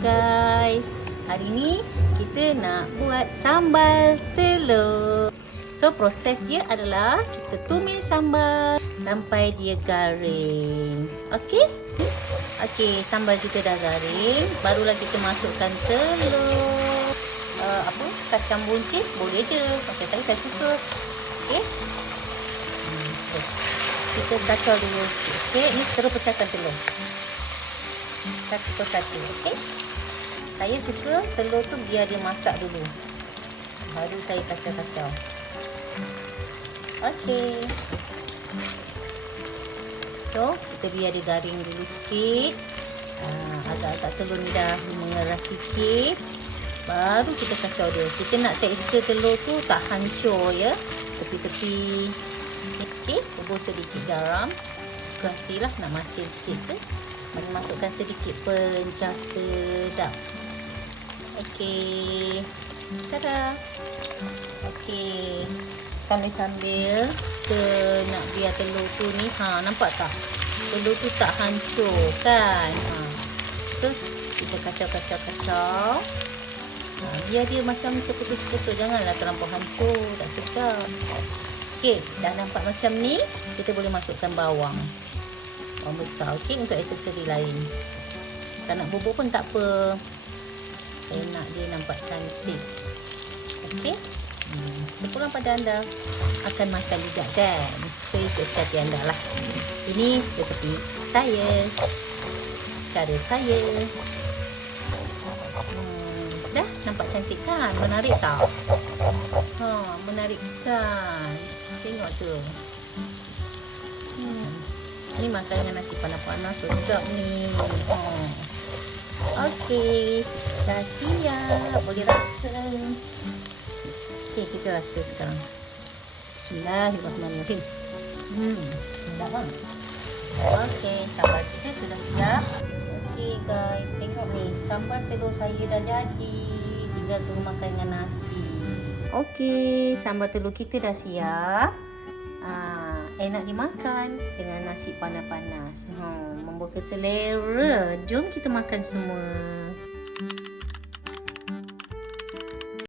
guys. Hari ni kita nak buat sambal telur. So proses dia adalah kita tumis sambal sampai dia garing. Okey? Okey, sambal kita dah garing, barulah kita masukkan telur. Kacang buncis boleh je. Macam tadi saya suka. Okey? Kita kacau dulu. Okey, ni terus pecahkan telur. Satu persatu, okey? Saya suka telur tu biar dia masak dulu. Baru saya kacau-kacau. Okey. So, kita biar dia garing dulu sikit. Agak-agak telur ni dah mengeras sikit. Baru kita kacau dia. Kita nak tekstur telur tu tak hancur ya. Tepi-tepi. Okey, kubur sedikit garam. Suka hatilah nak masin sikit tu. Mari masukkan sedikit pencah sedap. Okey. Tada. Okey. Sambil-sambil kita nak biar telur tu ni, nampak tak? Telur tu tak hancur kan? Terus kita kacau-kacau. Biar dia macam terputus-putus. Janganlah terlampau hancur. Tak sedap. Okey, dah nampak macam ni, kita boleh masukkan bawang. Bawang besar, okey, untuk aksesori lain. Tak nak bubuk pun tak apa. Saya nak dia nampak cantik. Okey. Sekurang pada anda akan makan juga kan? So, ikut hati anda lah. Ini seperti saya. Cara saya. Dah nampak cantik kan? Menarik tak? Menarik kan? Tengok tu. Ni makan dengan nasi panas-panas sedap ni. Okey. Dah siap. Boleh rasa. Okey, kita rasa sekarang. Bismillahirrahmanirrahim. Sedap kan? Okey, sambal kita sudah siap. Okey guys, tengok ni. Sambal telur saya dah jadi. Tinggal tunggu makan dengan nasi. Okey, sambal telur kita dah siap. Enak dimakan dengan nasi panas-panas. Membuka selera. Jom kita makan semua.